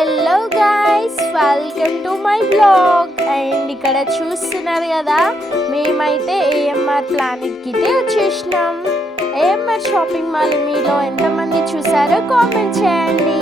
Hello guys, welcome to my blog. And ఇక్కడ చూస్తున్నారు కదా, మేమైతే ఏఎంఆర్ ప్లానెట్కి అయితే వచ్చేసినాం. ఏఎంఆర్ షాపింగ్ మాల్ మీలో ఎంతమంది చూసారో కామెంట్ చేయండి.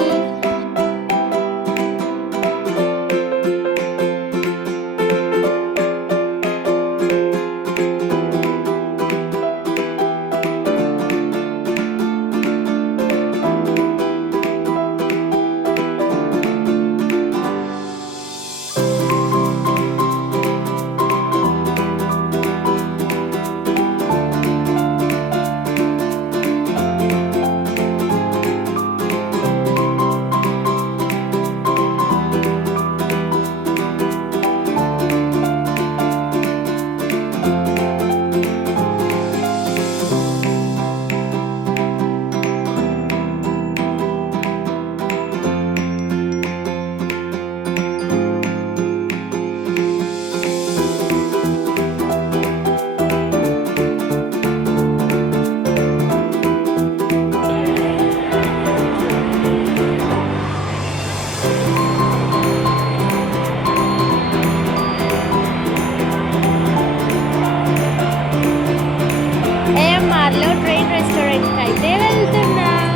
ఏఎంఆర్లో ట్రైన్ రెస్టారెంట్కి అయితే వెళ్తున్నాం.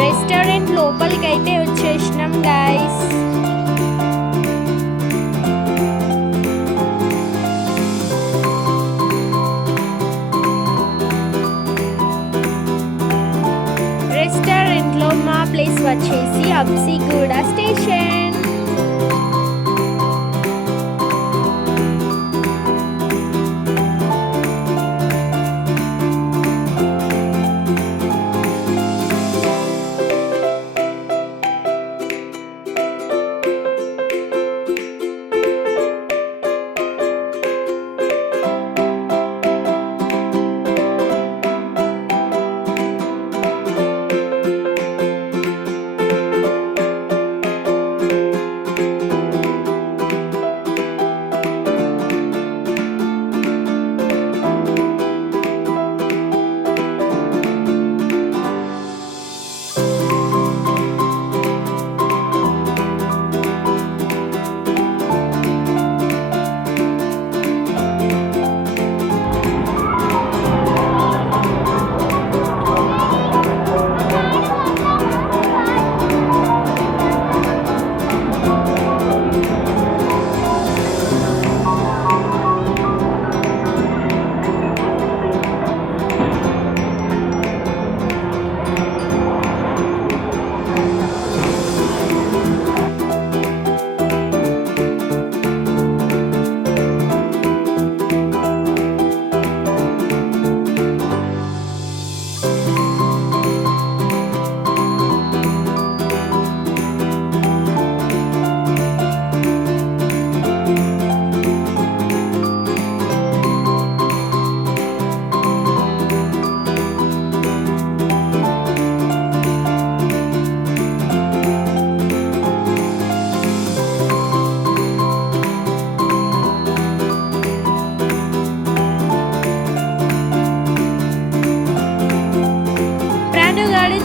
రెస్టారెంట్ లోపలికి అయితే వచ్చేసినాం గైస్. రెస్టారెంట్లో మా ప్లేస్ వచ్చేసి అబ్సిగూడ స్టేషన్.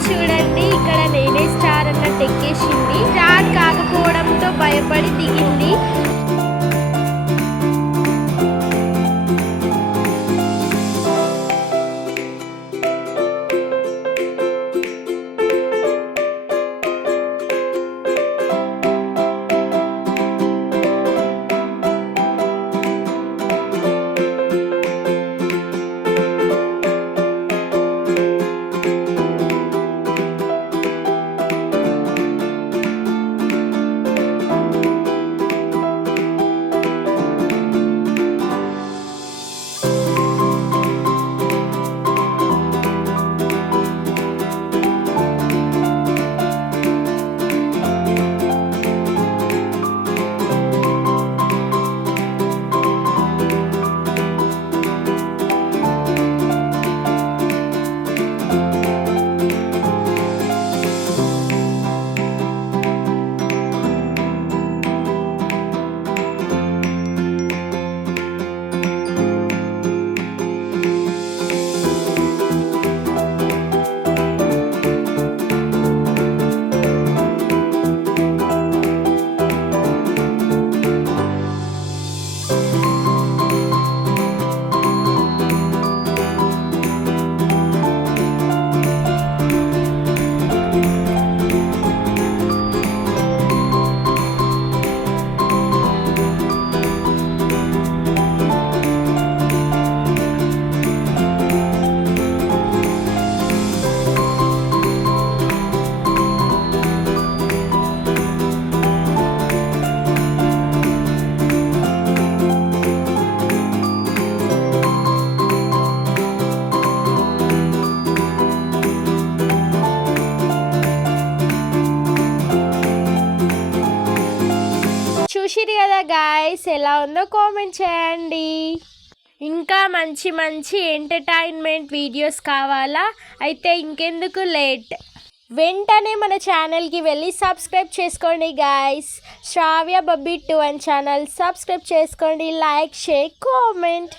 చూడండి, ఇక్కడ నేనే స్టార్ అన్నట్టు ఎక్కేసింది. స్టార్ కాకపోవడంతో భయపడి దిగింది. చూసిరు కదా గాయస్, ఎలా ఉందో కామెంట్ చేయండి. ఇంకా మంచి మంచి ఎంటర్టైన్మెంట్ వీడియోస్ కావాలా? అయితే ఇంకెందుకు లేట్, వెంటనే మన ఛానల్కి వెళ్ళి సబ్స్క్రైబ్ చేసుకోండి గాయస్. శ్రావ్య బబ్బీ 2 ఛానల్ సబ్స్క్రైబ్ చేసుకోండి, లైక్, షేర్, కామెంట్.